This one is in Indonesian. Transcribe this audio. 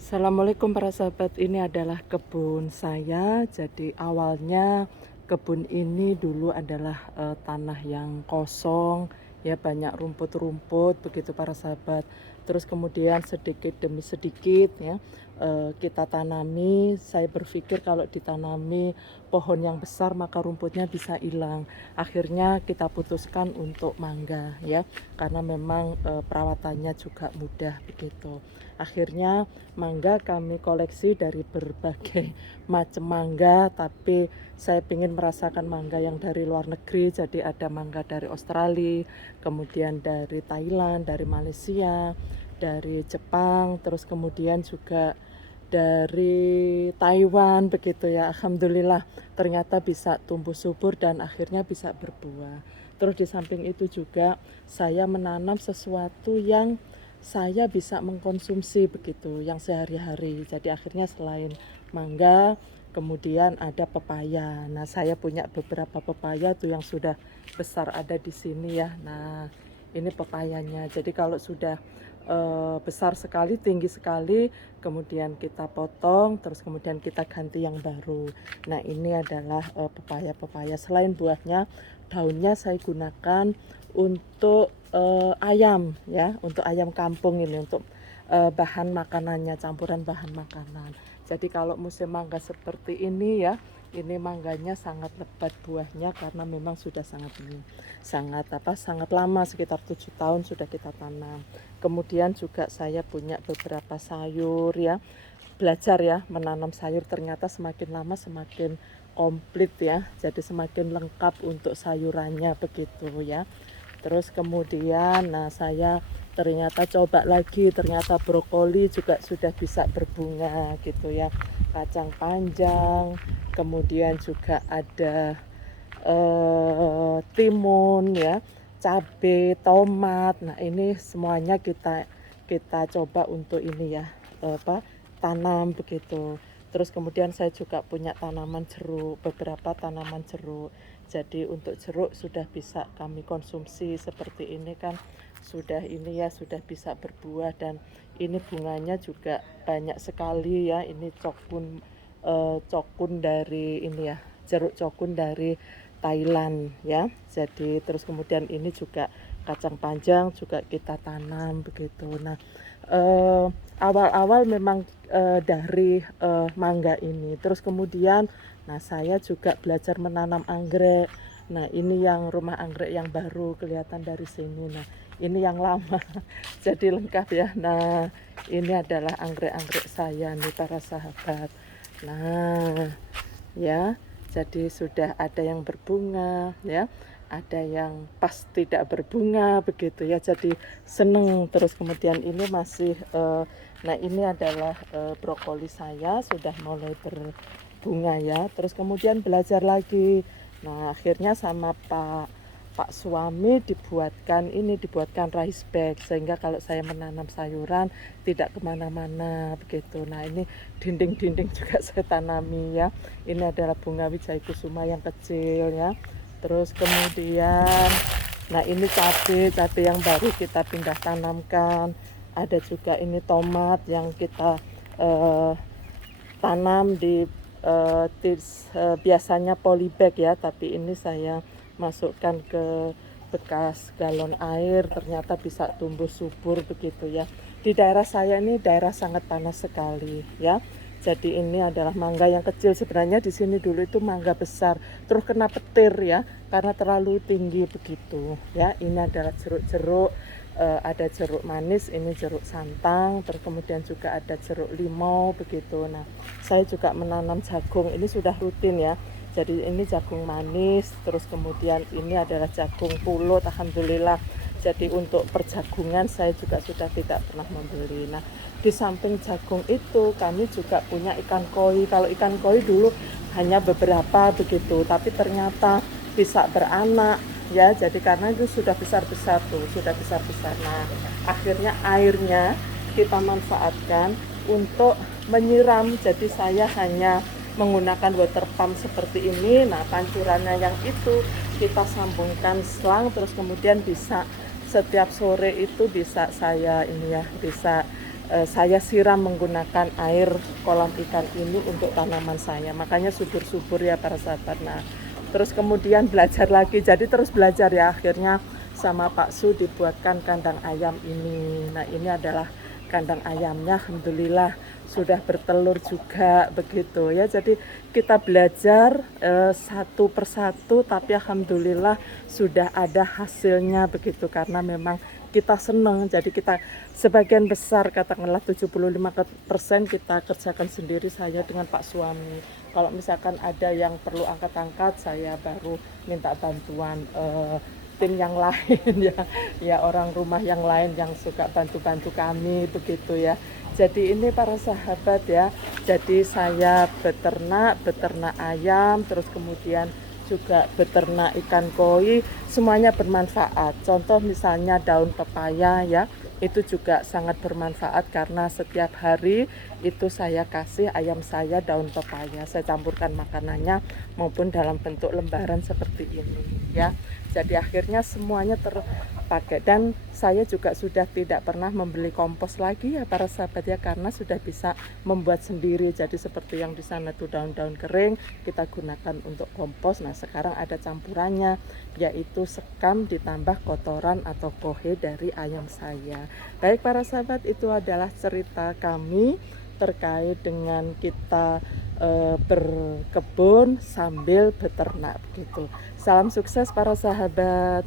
Assalamualaikum para sahabat, ini adalah kebun saya. Jadi awalnya kebun ini dulu adalah tanah yang kosong, ya banyak rumput-rumput begitu para sahabat. Terus kemudian sedikit demi sedikit ya kita tanami. Saya berpikir kalau ditanami pohon yang besar maka rumputnya bisa hilang. Akhirnya kita putuskan untuk mangga ya, karena memang perawatannya juga mudah begitu. Akhirnya mangga kami koleksi dari berbagai macam mangga, tapi saya ingin merasakan mangga yang dari luar negeri. Jadi ada mangga dari Australia, kemudian dari Thailand, dari Malaysia, dari Jepang, terus kemudian juga dari Taiwan begitu ya. Alhamdulillah ternyata bisa tumbuh subur dan akhirnya bisa berbuah. Terus di samping itu juga saya menanam sesuatu yang saya bisa mengkonsumsi begitu, yang sehari-hari. Jadi akhirnya selain mangga, kemudian ada pepaya. Nah, saya punya beberapa pepaya tuh yang sudah besar ada di sini ya. Nah, ini pepayanya. Jadi kalau sudah besar sekali, tinggi sekali, kemudian kita potong, terus kemudian kita ganti yang baru. Nah, ini adalah pepaya-pepaya. Selain buahnya, daunnya saya gunakan untuk ayam ya, untuk ayam kampung ini, untuk bahan makanannya, campuran bahan makanan. Jadi kalau musim mangga seperti ini ya, ini mangganya sangat lebat buahnya karena memang sudah sangat lama, sekitar 7 tahun sudah kita tanam. Kemudian juga saya punya beberapa sayur ya, belajar ya menanam sayur, ternyata semakin lama semakin komplit ya, jadi semakin lengkap untuk sayurannya begitu ya. Terus kemudian saya ternyata coba lagi, ternyata brokoli juga sudah bisa berbunga gitu ya, kacang panjang, kemudian juga ada timun ya, cabai, tomat. Nah, ini semuanya kita kita coba untuk ini ya, tanam begitu. Terus kemudian saya juga punya tanaman jeruk, beberapa tanaman jeruk. Jadi untuk jeruk sudah bisa kami konsumsi seperti ini kan, sudah ini ya, sudah bisa berbuah dan ini bunganya juga banyak sekali ya. Ini cokun dari ini ya, jeruk cokun dari Thailand ya. Jadi terus kemudian ini juga kacang panjang juga kita tanam begitu. Nah, awal-awal memang dari mangga ini. Terus kemudian saya juga belajar menanam anggrek. Nah, ini yang rumah anggrek yang baru kelihatan dari sini. Nah, ini yang lama. Jadi lengkap ya. Nah, ini adalah anggrek-anggrek saya nih para sahabat. Nah, ya. Jadi sudah ada yang berbunga ya, ada yang pas tidak berbunga begitu ya. Jadi seneng. Terus kemudian ini masih nah, ini adalah brokoli saya sudah mulai berbunga ya. Terus kemudian belajar lagi. Nah, akhirnya sama Pak suami dibuatkan rice bag, sehingga kalau saya menanam sayuran tidak kemana-mana begitu. Nah, ini dinding-dinding juga saya tanami ya. Ini adalah bunga wijaya kusuma yang kecil ya. Terus kemudian nah, ini cabai yang baru kita pindah tanamkan. Ada juga ini tomat yang kita tanam di biasanya polybag ya, tapi ini saya masukkan ke bekas galon air, ternyata bisa tumbuh subur begitu ya. Di daerah saya ini daerah sangat panas sekali ya. Jadi ini adalah mangga yang kecil, sebenarnya di sini dulu itu mangga besar, terus kena petir ya karena terlalu tinggi begitu ya. Ini adalah jeruk-jeruk, ada jeruk manis, ini jeruk santang, terus kemudian juga ada jeruk limau begitu. Nah, saya juga menanam jagung, ini sudah rutin ya. Jadi ini jagung manis, terus kemudian ini adalah jagung pulut, alhamdulillah. Jadi untuk perjagungan saya juga sudah tidak pernah membeli. Nah, di samping jagung itu kami juga punya ikan koi. Kalau ikan koi dulu hanya beberapa begitu, tapi ternyata bisa beranak ya. Jadi karena itu sudah besar-besar tuh, sudah besar-besar. Nah, akhirnya airnya kita manfaatkan untuk menyiram. Jadi saya hanya menggunakan water pump seperti ini. Nah, pancurannya yang itu kita sambungkan selang, terus kemudian bisa setiap sore itu bisa saya ini ya, bisa saya siram menggunakan air kolam ikan ini untuk tanaman saya, makanya subur-subur ya para sahabat. Nah terus kemudian belajar lagi, jadi terus belajar ya, akhirnya sama Pak Su dibuatkan kandang ayam ini. Nah ini adalah kandang ayamnya, alhamdulillah sudah bertelur juga begitu ya. Jadi kita belajar satu persatu, tapi alhamdulillah sudah ada hasilnya begitu, karena memang kita senang. Jadi kita sebagian besar, katakanlah 75% kita kerjakan sendiri, saya dengan Pak suami. Kalau misalkan ada yang perlu angkat-angkat, saya baru minta bantuan tim yang lain ya, ya orang rumah yang lain yang suka bantu-bantu kami begitu ya. Jadi ini para sahabat ya, jadi saya beternak ayam, terus kemudian juga beternak ikan koi, semuanya bermanfaat. Contoh misalnya daun pepaya ya, itu juga sangat bermanfaat karena setiap hari itu saya kasih ayam saya daun pepaya, saya campurkan makanannya maupun dalam bentuk lembaran seperti ini ya. Jadi akhirnya semuanya terpakai, dan saya juga sudah tidak pernah membeli kompos lagi ya para sahabat ya, karena sudah bisa membuat sendiri. Jadi seperti yang di sana tuh daun-daun kering kita gunakan untuk kompos. Nah sekarang ada campurannya, yaitu sekam ditambah kotoran atau kohe dari ayam saya. Baik para sahabat, itu adalah cerita kami terkait dengan kita berkebun sambil beternak begitu. Salam sukses para sahabat.